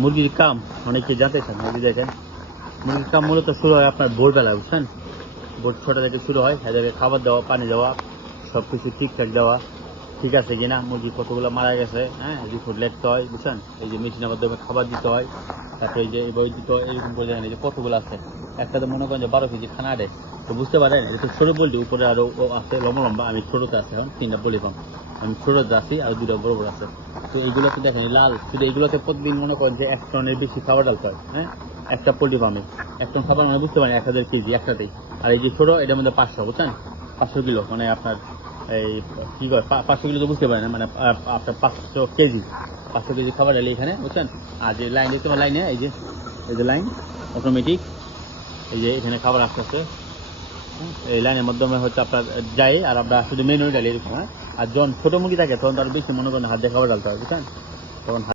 মুরগির কাম অনেকে জানতে চান। মুরগি দেখেন, মুরগির কাম মূলত শুরু হয় আপনার ভোরবেলায়, বুঝছেন? ভোর 6টা থেকে শুরু হয়। এদেরকে খাবার দেওয়া, পানি দেওয়া, সব কিছু ঠিকঠাক দেওয়া, ঠিক আছে কিনা, মুরগি কতগুলো মারা গেছে, হ্যাঁ, রিপোর্ট লিখতে হয়, বুঝছেন? এই যে মেশিনের মাধ্যমে খাবার দিতে হয়, তারপরে এই যে বই দিতে হয়, এরকম করে দেখেন এই যে কতগুলো আছে। একটা তো মনে করেন যে 12 কেজি খানা দেয়, তো বুঝতে পারেন এটা তো ছোট পোল্ট্রি, উপরে আরো আছে লম্বা লম্বা। আমি ছোটতে আছে, এখন 3টা পোল্ট্রি ফার্ম, আমি ছোটতে আছি, আর 2টা বড় বড় আছে। তো এইগুলোতে দেখেন লাল, শুধু এইগুলোতে প্রতিদিন মনে করেন যে 1 টনের বেশি খাবার ডালতে হয়, হ্যাঁ, একটা পোল্ট্রি ফার্মে 1 টন খাবার মানে বুঝতে পারেন 1000 কেজি একটাতেই। আর এই যে ছোট, এটার মধ্যে 500, বুঝছেন? 500 কিলো মানে আপনার এই কি কয় 500 কিলো তো বুঝতে পারেন না, মানে আপনার 500 কেজি, 500 কেজি খাবার ডালি এখানে, বুঝছেন? আর যে লাইন দেখতে পারেন, লাইনে এই যে লাইন অটোমেটিক, এই যে এখানে খাবার আসতেছে, এই লাইনের মাধ্যমে হচ্ছে আপনার যায়, আর আমরা শুধু মেনুই ডালি এরকম, হ্যাঁ। আর যখন ছোট মুরগি থাকে তখন তার বেশি মনে করেন হাত দিয়ে খাবার ডালতে হয়, বুঝছেন? তখন